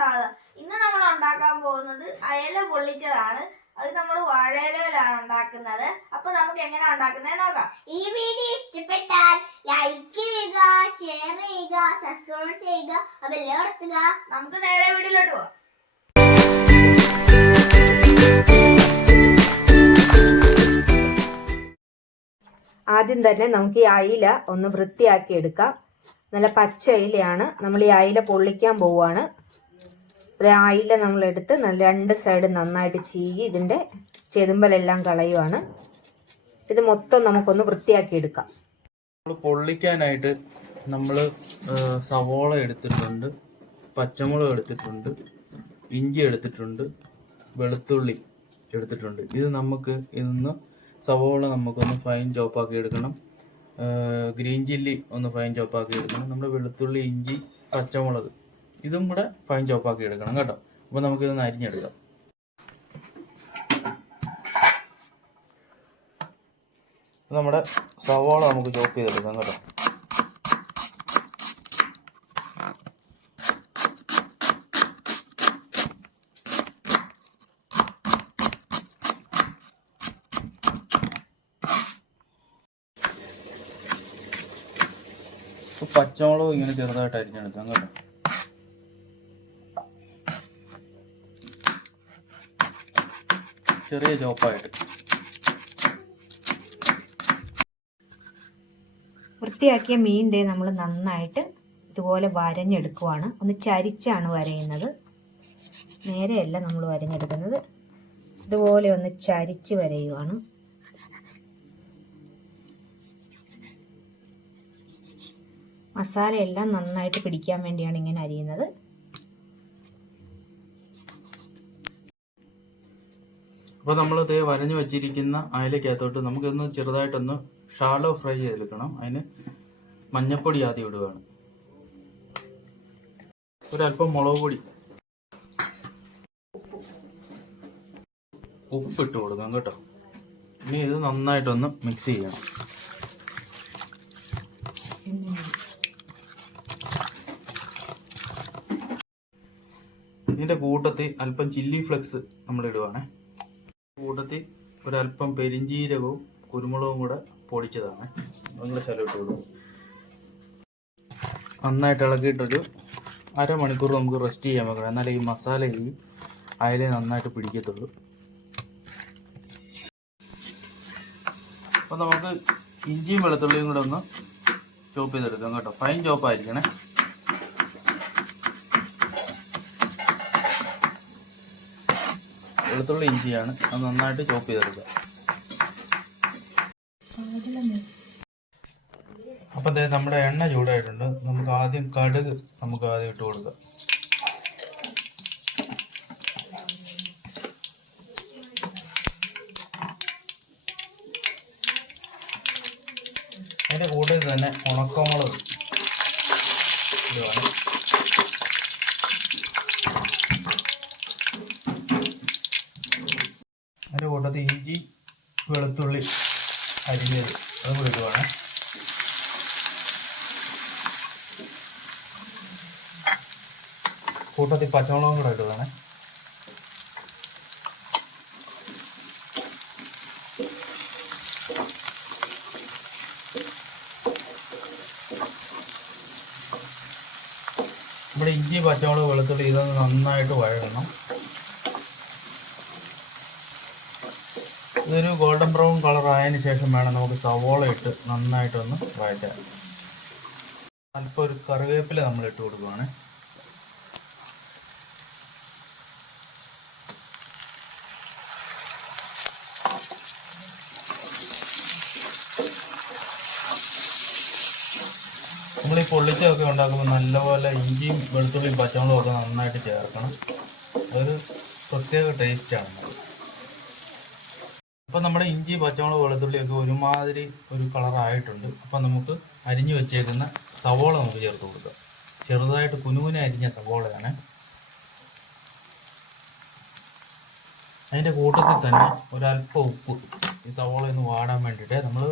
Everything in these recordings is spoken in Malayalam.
സുപ്രഭാതം ഇന്ന് നമ്മൾ ഉണ്ടാക്കാൻ പോകുന്നത് അയല പൊള്ളിച്ചതാണ്. അത് നമ്മൾ വാഴയിലാണ് ഉണ്ടാക്കുന്നത്. അപ്പൊ നമുക്ക് എങ്ങനെ ഉണ്ടാക്കുന്നത് നോക്കാം. ഈ വീഡിയോ ഇഷ്ടപ്പെട്ടാൽ ലൈക്ക് ചെയ്യുക ഷെയർ ചെയ്യുക സബ്സ്ക്രൈബ് ചെയ്യുക അപ്പോൾ എല്ലാവർത്തുക നമുക്ക് നേരെ വീട്ടിലോട്ട് പോവാം. ആദ്യം തന്നെ നമുക്ക് ഈ അയില ഒന്ന് വൃത്തിയാക്കി എടുക്കാം. നല്ല പച്ച അയിലയാണ്. നമ്മൾ ഈ അയില പൊള്ളിക്കാൻ പോവുകയാണ്. ഒരു അയില നമ്മളെടുത്ത് നല്ല രണ്ട് സൈഡ് നന്നായിട്ട് ചീകി ഇതിന്റെ ചെതുമ്പലെല്ലാം കളയുവാണ്. ഇത് മൊത്തം നമുക്കൊന്ന് വൃത്തിയാക്കി എടുക്കാം നമ്മൾ പൊള്ളിക്കാനായിട്ട് നമ്മൾ സവോള എടുത്തിട്ടുണ്ട് പച്ചമുളക് എടുത്തിട്ടുണ്ട് ഇഞ്ചി എടുത്തിട്ടുണ്ട് വെളുത്തുള്ളി എടുത്തിട്ടുണ്ട്. ഇത് നമുക്ക് ഇന്ന് സവോള നമുക്കൊന്ന് ഫൈൻ ചോപ്പാക്കി എടുക്കണം. ഗ്രീൻ ചില്ലി ഒന്ന് ഫൈൻ ചോപ്പാക്കി എടുക്കണം. നമ്മുടെ വെളുത്തുള്ളി ഇഞ്ചി പച്ചമുളക് ഇതും കൂടെ ഫൈൻ ചോപ്പാക്കി എടുക്കണം കേട്ടോ. അപ്പോൾ നമുക്കിതൊന്ന് അരിഞ്ഞെടുക്കാം. നമ്മുടെ സവാള നമുക്ക് ചോപ്പ് ചെയ്തെടുക്കാം കേട്ടോ. പച്ചമുളകും ഇങ്ങനെ ചെറുതായിട്ട് അരിഞ്ഞെടുക്കാം കേട്ടോ. ചെറിയ ചോപ്പായിട്ട് വൃത്തിയാക്കിയ മീൻ ദേ നമ്മൾ നന്നായിട്ട് ഇതുപോലെ വരഞ്ഞെടുക്കുവാണ്. ഒന്ന് ചരിച്ചാണ് വരയുന്നത്. നേരെയല്ല നമ്മൾ വരഞ്ഞെടുക്കുന്നത്. ഇതുപോലെ ഒന്ന് ചരിച്ച് വരയുവാണ്. മസാലയെല്ലാം നന്നായിട്ട് പിടിക്കാൻ വേണ്ടിയാണ് ഇങ്ങനെ അരിയുന്നത്. അപ്പോൾ നമ്മൾ ഇത് വരഞ്ഞു വെച്ചിരിക്കുന്ന അയലക്കകത്തോട്ട് നമുക്കൊന്ന് ചെറുതായിട്ടൊന്ന് ഷാലോ ഫ്രൈ ചെയ്തെടുക്കണം. അതിന് മഞ്ഞപ്പൊടി ആദ്യം ഇടുകയാണ് ഒരല്പം മുളക് പൊടി. ഉപ്പിട്ട് കൊടുക്കാം കേട്ടോ. ഇനി ഇത് നന്നായിട്ടൊന്ന് മിക്സ് ചെയ്യണം. ഇതിന്റെ കൂട്ടത്തിൽ അല്പം ചില്ലി ഫ്ലെക്സ് നമ്മൾ ഇടുവാണേ കൂട്ടത്തിൽ ഒരല്പം പെരിഞ്ചീരകവും കുരുമുളകും കൂടെ പൊടിച്ചതാണ്. നിങ്ങൾ ശലം ഇട്ട് കൊടുക്കും നന്നായിട്ട് ഇളക്കിയിട്ടൊരു അരമണിക്കൂർ നമുക്ക് റെസ്റ്റ് ചെയ്യാൻ വെക്കണം. എന്നാലേ ഈ മസാല ഈ അയല നന്നായിട്ട് പിടിക്കത്തുള്ളൂ. അപ്പോൾ നമുക്ക് ഇഞ്ചിയും വെളുത്തുള്ളിയും കൂടെ ഒന്ന് ചോപ്പ് ചെയ്തെടുക്കാം കേട്ടോ. ഫൈൻ ചോപ്പായിരിക്കണേ വെളുത്തുള്ളി ഇഞ്ചിയാണ്. അത് നന്നായിട്ട് ചോപ്പ് ചെയ്തെടുക്കുക. അപ്പം ദേ നമ്മുടെ എണ്ണ ചൂടായിട്ടുണ്ട്. നമുക്ക് ആദ്യം കടുക് നമുക്ക് ആദ്യം ഇട്ട് കൊടുക്കാം. അതിന്റെ കൂടെ തന്നെ ഉണക്കമുളക് ഇടുവാണ് അതിന്റെ കൂട്ടത്തിൽ ഇഞ്ചി വെളുത്തുള്ളി അരിഞ്ഞത്. അത് കൂടി കൂട്ടത്തിൽ പച്ചമുളകും കൂടെ ഇടുവാണ്. ഇവിടെ ഇഞ്ചി പച്ചമുളക് വെളുത്തുള്ളി ഇതൊന്ന് നന്നായിട്ട് വഴകണം ഇതൊരു ഗോൾഡൻ ബ്രൗൺ കളർ ആയതിനു ശേഷം വേണം നമുക്ക് സവോള ഇട്ട് നന്നായിട്ടൊന്ന് വഴറ്റാൻ. അല്പം ഒരു കറിവേപ്പില നമ്മൾ ഇട്ട് കൊടുക്കുവാണ്. നമ്മൾ ഈ പൊള്ളിച്ചൊക്കെ ഉണ്ടാക്കുമ്പോൾ നല്ലപോലെ ഇഞ്ചിയും വെളുത്തുള്ളിയും പച്ചമുളകും ഒക്കെ നന്നായിട്ട് ചേർക്കണം. അതൊരു പ്രത്യേക ടേസ്റ്റാണ് അപ്പം നമ്മുടെ ഇഞ്ചി പച്ചമുളക് വെളുത്തുള്ളിയൊക്കെ ഒരുമാതിരി ഒരു കളറായിട്ടുണ്ട് അപ്പം നമുക്ക് അരിഞ്ഞു വെച്ചേക്കുന്ന സവോള നമുക്ക് ചേർത്ത് കൊടുക്കാം. ചെറുതായിട്ട് കുനുകുന അരിഞ്ഞ സവോളയാണ്. അതിന്റെ കൂട്ടത്തിൽ തന്നെ ഒരല്പം ഉപ്പ്. ഈ സവോള വാടാൻ വേണ്ടിയിട്ട് നമ്മൾ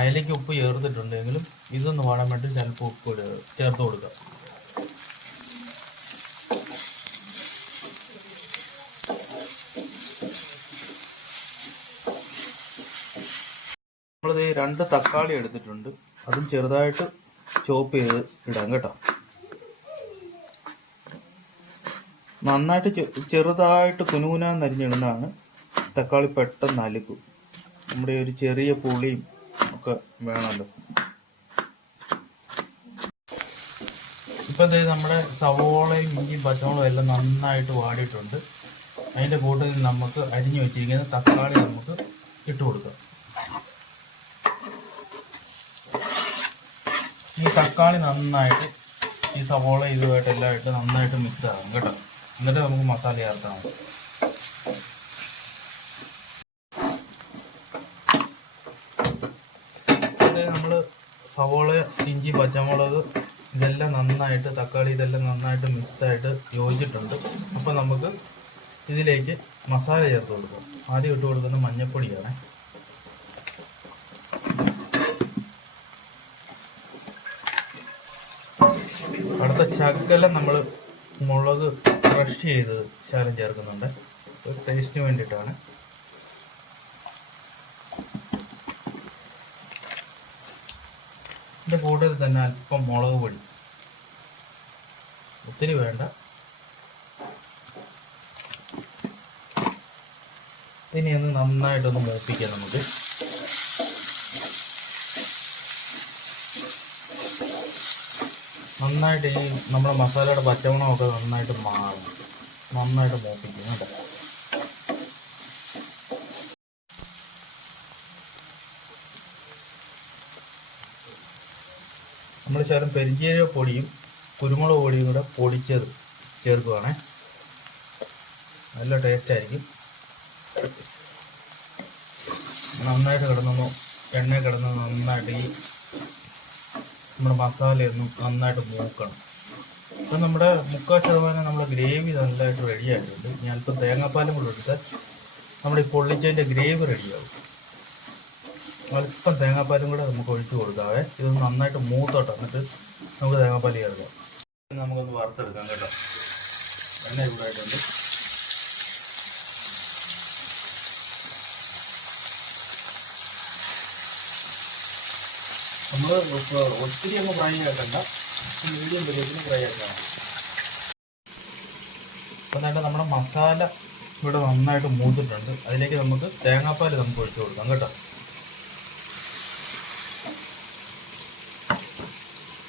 അയലയ്ക്ക് ഉപ്പ് ചേർത്തിട്ടുണ്ടെങ്കിലും ഇതൊന്ന് വാടാൻ വേണ്ടിയിട്ട് അല്പം ഉപ്പ് ചേർത്ത് കൊടുക്കുക രണ്ട് തക്കാളി എടുത്തിട്ടുണ്ട്. അതും ചെറുതായിട്ട് ചോപ്പ് ചെയ്ത് ഇടാം കേട്ടോ. നന്നായിട്ട് ചെറുതായിട്ട് കുനുകുനാന്ന് അരിഞ്ഞിടുന്നതാണ് തക്കാളി പെട്ടെന്ന് അലുക്കും. നമ്മുടെ ഒരു ചെറിയ പുളിയും ഒക്കെ വേണമല്ലോ. ഇപ്പൊ നമ്മുടെ സവോളയും ഇഞ്ചിയും പച്ചമുളകും എല്ലാം നന്നായിട്ട് വാടിയിട്ടുണ്ട്. അതിന്റെ കൂട്ടത്തിൽ നമുക്ക് അരിഞ്ഞു വെച്ചിരിക്കുന്ന തക്കാളി നമുക്ക് ഇട്ട് കൊടുക്കാം. തക്കാളി നന്നായിട്ട് ഈ സവോള ഇതുമായിട്ട് എല്ലാം നന്നായിട്ട് മിക്സ് ആകും കേട്ടോ. എന്നിട്ട് നമുക്ക് മസാല ചേർത്താൽ മതി നമ്മൾ സവോള ഇഞ്ചി പച്ചമുളക് ഇതെല്ലാം നന്നായിട്ട് തക്കാളി ഇതെല്ലാം നന്നായിട്ട് മിക്സായിട്ട് യോജിച്ചിട്ടുണ്ട്. അപ്പോൾ നമുക്ക് ഇതിലേക്ക് മസാല ചേർത്ത് കൊടുക്കാം. ആദ്യം ഇട്ട് കൊടുക്കുന്നത് മഞ്ഞൾപ്പൊടിയാണ് അടുത്ത ശകലം നമ്മൾ മുളക് ക്രഷ് ചെയ്ത് ശകലം ചേർക്കുന്നുണ്ട്. ടേസ്റ്റിന് വേണ്ടിയിട്ടാണ്. ഇതിന്റെ കൂട്ടത്തിൽ തന്നെ അല്പം മുളക് പൊടി. ഒത്തിരി വേണ്ട. ഇനി ഒന്ന് നന്നായിട്ടൊന്ന് മൂപ്പിക്കാം നമുക്ക്. നന്നായിട്ട് ഈ നമ്മുടെ മസാലയുടെ പച്ചമണമൊക്കെ നന്നായിട്ട് മാറും. നന്നായിട്ട് മൂപ്പിക്കും കേട്ടോ. നമ്മൾ ശകലം പെരിഞ്ചീരക പൊടിയും കുരുമുളക് പൊടിയും കൂടെ പൊടിച്ചത് ചേർക്കുവാണേ. നല്ല ടേസ്റ്റ് ആയിരിക്കും. നന്നായിട്ട് കിടന്നു എണ്ണ കിടന്ന് നന്നായിട്ട് ഈ നമ്മുടെ മസാലയൊന്നും നന്നായിട്ട് മൂക്കണം. ഇപ്പം നമ്മുടെ മുക്കാൽ ശതമാനം നമ്മുടെ ഗ്രേവി നല്ലതായിട്ട് റെഡി ആയിട്ടുണ്ട്. ഞാൻ അല്പം തേങ്ങാപ്പാലും കൂടെ എടുത്ത് നമ്മുടെ ഈ പൊള്ളിച്ചതിന്റെ ഗ്രേവി റെഡിയാവും അല്പം തേങ്ങാപ്പാലും കൂടെ നമുക്ക് ഒഴിച്ചു കൊടുക്കാവേ. ഇത് നന്നായിട്ട് മൂത്തോട്ടെ. എന്നിട്ട് നമുക്ക് തേങ്ങാപ്പാൽ ചേർക്കാം. നമുക്കൊന്ന് വറുത്തെടുക്കാം കേട്ടോ. എണ്ണ ചൂടായിട്ടുണ്ട്. നമ്മൾ ഒത്തിരി ഒന്ന് ഫ്രൈ ആക്കണ്ട. മീഡിയം പരുവത്തിന് ഫ്രൈ ആക്കണം അപ്പം തന്നെ നമ്മുടെ മസാല ഇവിടെ നന്നായിട്ട് മൂത്തിട്ടുണ്ട്. അതിലേക്ക് നമുക്ക് തേങ്ങാപ്പാൽ നമുക്ക് ഒഴിച്ചു കൊടുക്കാം കേട്ടോ.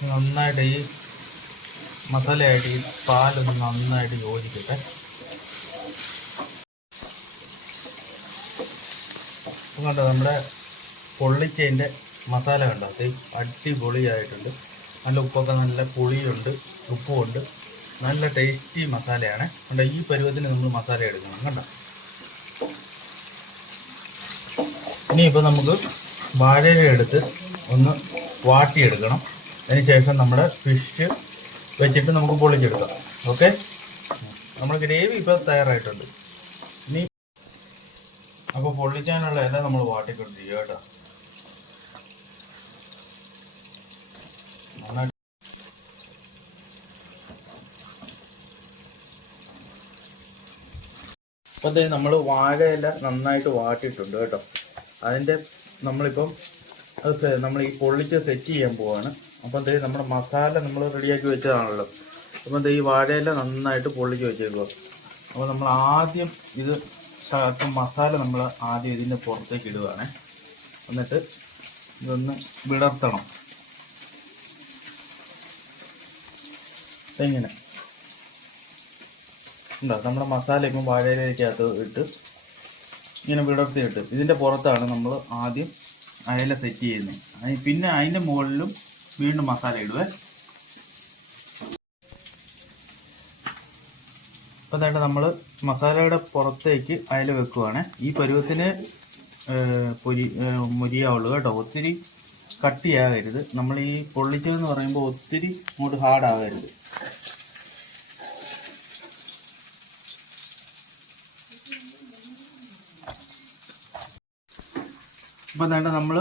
നന്നായിട്ട് ഈ മസാലയായിട്ട് ഈ പാലൊന്ന് നന്നായിട്ട് യോജിക്കട്ടെ. കണ്ടോ നമ്മുടെ പൊള്ളിച്ചതിന്റെ മസാല കണ്ടോ? അത് അടിപൊളിയായിട്ടുണ്ട്. നല്ല ഉപ്പൊക്കെ നല്ല പുളിയുണ്ട് ഉപ്പുമുണ്ട്. നല്ല ടേസ്റ്റി മസാലയാണ്. കണ്ടോ ഈ പരുവത്തിന് നമ്മൾ മസാല എടുക്കണം കണ്ടോ? ഇനിയിപ്പോൾ നമുക്ക് വാഴയില എടുത്ത് ഒന്ന് വാട്ടിയെടുക്കണം. അതിനുശേഷം നമ്മുടെ ഫിഷ് വെച്ചിട്ട് നമുക്ക് പൊളിച്ചെടുക്കാം. ഓക്കെ? നമ്മൾ ഗ്രേവി ഇപ്പോൾ തയ്യാറായിട്ടുണ്ട്. ഇനി അപ്പോൾ പൊള്ളിക്കാനുള്ള ഇല നമ്മൾ വാട്ടിക്കൊണ്ടിരിക്കുക കേട്ടോ. അപ്പോൾ ദേ നമ്മൾ വാഴയില നന്നായിട്ട് വാട്ടിയിട്ടുണ്ട് കേട്ടോ. അതിന്റെ നമ്മളിപ്പം അത് നമ്മൾ ഈ പൊള്ളിച്ച് സെറ്റ് ചെയ്യാൻ പോവാണ്. അപ്പം ദേ നമ്മുടെ മസാല നമ്മൾ റെഡിയാക്കി വെച്ചതാണല്ലോ. അപ്പം ഈ വാഴയില നന്നായിട്ട് പൊള്ളിച്ച് വെച്ചേക്കുക അപ്പോൾ നമ്മൾ ആദ്യം ഇത് മസാല നമ്മൾ ആദ്യം ഇതിന്റെ പുറത്തേക്ക് ഇടുകയാണ് എന്നിട്ട് ഇതൊന്ന് വിടർത്തണം. ഇങ്ങനെ. ഉണ്ടോ നമ്മുടെ മസാല ഇപ്പം വാഴയിലേക്കകത്ത് ഇട്ട് ഇങ്ങനെ വിടർത്തി ഇട്ട് ഇതിന്റെ പുറത്താണ് നമ്മൾ ആദ്യം അയല സെറ്റ് ചെയ്യുന്നത് പിന്നെ അതിന്റെ മുകളിലും വീണ്ടും മസാല ഇടുവേ. അപ്പോൾ തന്നെ നമ്മൾ മസാലയുടെ പുറത്തേക്ക് അയല വെക്കുവാണ്. ഈ പരുവത്തിന് പൊരി മുരിയാവുള്ളൂ കേട്ടോ. ഒത്തിരി കട്ടിയാകരുത്. നമ്മൾ ഈ പൊള്ളിച്ചതെന്ന് പറയുമ്പോൾ ഒത്തിരി അങ്ങോട്ട് ഹാർഡാകരുത് അപ്പോൾ അതായത് നമ്മൾ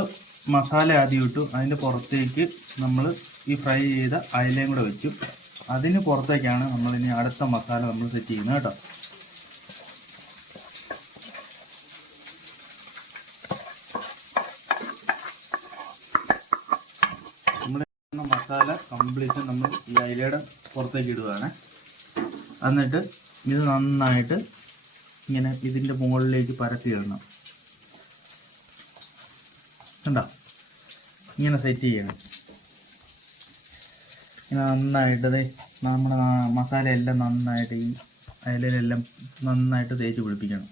മസാല ആദ്യം ഇട്ടു. അതിന്റെ പുറത്തേക്ക് നമ്മൾ ഈ ഫ്രൈ ചെയ്ത അയലയും കൂടെ വെച്ചു. അതിന് പുറത്തേക്കാണ് നമ്മളിനി അടുത്ത മസാല നമ്മൾ സെറ്റ് ചെയ്യുന്നത് കേട്ടോ. നമ്മുടെ മസാല കംപ്ലീറ്റ് നമ്മൾ ഈ അയലയുടെ പുറത്തേക്ക് ഇടുകയാണ്. എന്നിട്ട് ഇത് നന്നായിട്ട് ഇങ്ങനെ ഇതിന്റെ മുകളിലേക്ക് പരത്തി ഇടണം. കണ്ടോ? ഇങ്ങനെ സെറ്റ് ചെയ്യണം. ഇങ്ങനെ നന്നായിട്ട് നമ്മുടെ മസാല മസാലയെല്ലാം നന്നായിട്ട് ഈ അയലയിലെല്ലാം നന്നായിട്ട് തേച്ച് പിടിപ്പിക്കണം.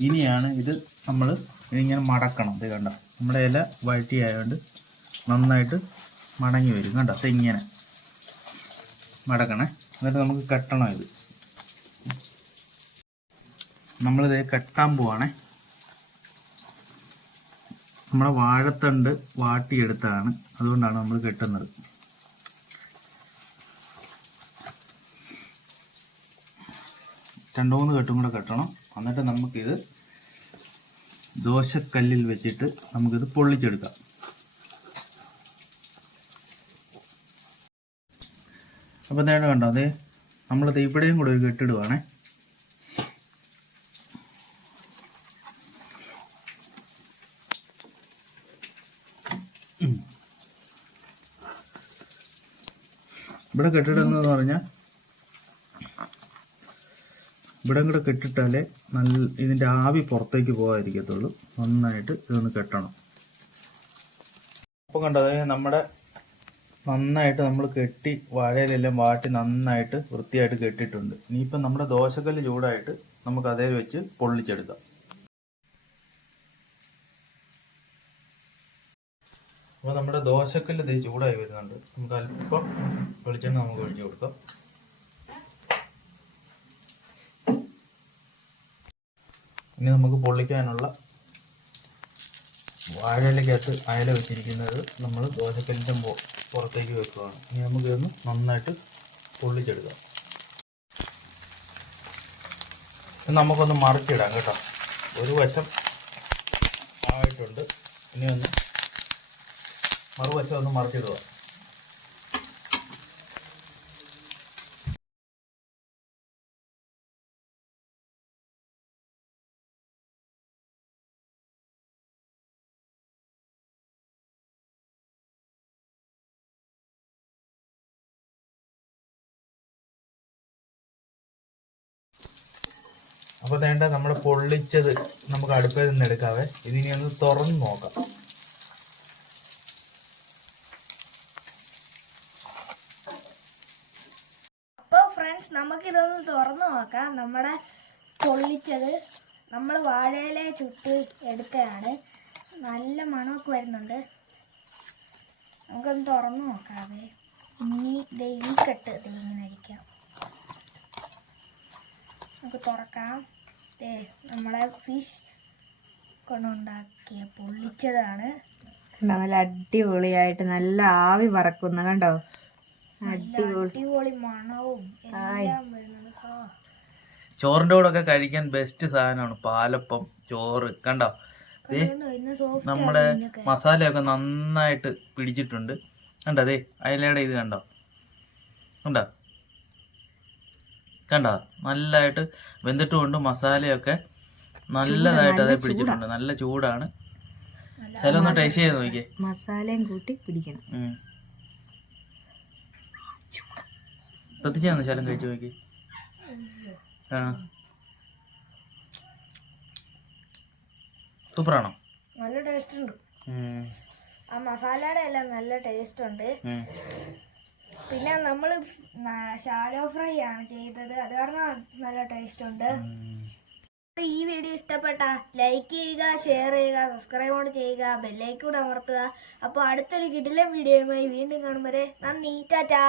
ഇനിയാണ് ഇത് നമ്മൾ ഇതിങ്ങനെ മടക്കണം. ഇത് കണ്ട? നമ്മുടെ ഇല വഴറ്റി ആയതുകൊണ്ട് നന്നായിട്ട് മടങ്ങി വരും. കണ്ടോ? ഇങ്ങനെ മടക്കണേ എന്നിട്ട് നമുക്ക് കെട്ടണം ഇത്. നമ്മളിത് കെട്ടാൻ പോവാണേ. നമ്മുടെ വാഴത്തണ്ട് വാട്ടിയെടുത്താണ്. അതുകൊണ്ടാണ് നമ്മൾ കെട്ടുന്നത്. രണ്ട് മൂന്ന് കെട്ടും കൂടെ കെട്ടണം. എന്നിട്ട് നമുക്കിത് ദോശക്കല്ലിൽ വെച്ചിട്ട് നമുക്കിത് പൊള്ളിച്ചെടുക്കാം. അപ്പോൾ നേരെ കണ്ടോ അത് നമ്മൾ ഇവിടെയും കൂടെ ഒരു കെട്ടിടുവാണേ. ഇവിടെ കെട്ടിടുന്നതെന്ന് പറഞ്ഞാൽ ഇവിടെ കൂടെ കെട്ടിട്ടാലേ നല്ല ഇതിന്റെ ആവി പുറത്തേക്ക് പോകാതിരിക്കത്തുള്ളൂ നന്നായിട്ട് ഇതൊന്ന് കെട്ടണം അപ്പോൾ കണ്ടത് നമ്മുടെ നന്നായിട്ട് നമ്മൾ കെട്ടി വാഴയിലെല്ലാം വാട്ടി നന്നായിട്ട് വൃത്തിയായിട്ട് കെട്ടിയിട്ടുണ്ട്. ഇനിയിപ്പം നമ്മുടെ ദോശക്കല്ല് ചൂടായിട്ട് നമുക്ക് അതേ വെച്ച് പൊള്ളിച്ചെടുക്കാം. അപ്പോൾ നമ്മുടെ ദോശക്കല്ല് ഇത് ചൂടായി വരുന്നുണ്ട്. നമുക്ക് അല്പം വെളിച്ചെണ്ണ നമുക്ക് ഒഴിച്ചു കൊടുക്കാം. ഇനി നമുക്ക് പൊള്ളിക്കാനുള്ള വാഴയിലേക്കകത്ത് അയല വെച്ചിരിക്കുന്നത് നമ്മൾ ദോശക്കല്ലിന്റെ പുറത്തേക്ക് വെക്കുകയാണ് ഇനി നമുക്ക് ഇതൊന്ന് നന്നായിട്ട് പൊള്ളിച്ചെടുക്കാം. നമുക്കൊന്ന് മറിച്ചിടാം കേട്ടോ. ഒരു വശം ആയിട്ടുണ്ട്. ഇനി ഒന്ന് മറുവശം ഒന്ന് മറിച്ചിടുക. അപ്പോൾ വേണ്ട നമ്മൾ പൊള്ളിച്ചത് നമുക്ക് അടുപ്പിൽ നിന്ന് എടുക്കാവേ. ഇതിനി ഒന്ന് തുറന്ന് നോക്കാം. അപ്പോൾ ഫ്രണ്ട്സ് നമുക്കിതൊന്ന് തുറന്നു നോക്കാം. നമ്മുടെ പൊള്ളിച്ചത് നമ്മൾ വാഴയില ചുട്ട് എടുത്തതാണ്. നല്ല മണമൊക്കെ വരുന്നുണ്ട്. നമുക്കൊന്ന് തുറന്ന് നോക്കാവേ. ഇനി ദേ ദൈവം അടിക്കാം. നമുക്ക് തുറക്കാം. നമ്മളെ ഫിഷ് കൊണ്ടുണ്ടാക്കിയ പൊള്ളിച്ചതാണ്. കണ്ടോ നല്ല അടിപൊളിയായിട്ട് നല്ല ആവി പറക്കുന്ന കണ്ടോ? അടിപൊളി. മണവും. ചോറിന്റെ കൂടെ ഒക്കെ കഴിക്കാൻ ബെസ്റ്റ് സാധനമാണ് പാലപ്പം ചോറ് കണ്ടോ? നമ്മുടെ മസാലയൊക്കെ നന്നായിട്ട് പിടിച്ചിട്ടുണ്ട്. കണ്ടോ അതെ അയലയുടെ ഇത് കണ്ടോ? കണ്ടോ? കണ്ടോ? നല്ലതായിട്ട് വെന്തിട്ടുമുണ്ട് മസാലയൊക്കെ നല്ലതായിട്ട് അതേ പിടിച്ചിട്ടുണ്ട്. നല്ല ചൂടാണ്. ചില ഒന്ന് ടേസ്റ്റ് ചെയ്ത് നോക്കിയേ. മസാലയും കൂട്ടി പിടിക്കണം. ശ്രദ്ധിച്ചു തന്നെ ശലം കഴിച്ചു നോക്കി. ആ. സൂപ്പറാണോ? നല്ല ടേസ്റ്റ് ഉണ്ട്. ആ മസാലയുടെ എല്ലാം നല്ല ടേസ്റ്റ് ഉണ്ട്. പിന്നെ നമ്മൾ ഷാലോ ഫ്രൈ ആണ് ചെയ്തത്. അത് കാരണം നല്ല ടേസ്റ്റ് ഉണ്ട് അപ്പൊ ഈ വീഡിയോ ഇഷ്ടപ്പെട്ട ലൈക്ക് ചെയ്യുക ഷെയർ ചെയ്യുക സബ്സ്ക്രൈബ് കൂടെ ചെയ്യുക ബെല്ലൈക്കൂടെ അമർത്തുക. അപ്പോൾ അടുത്തൊരു കിടിലൻ വീഡിയോയുമായി വീണ്ടും കാണും വരെ. നന്ദി. ടാറ്റാ.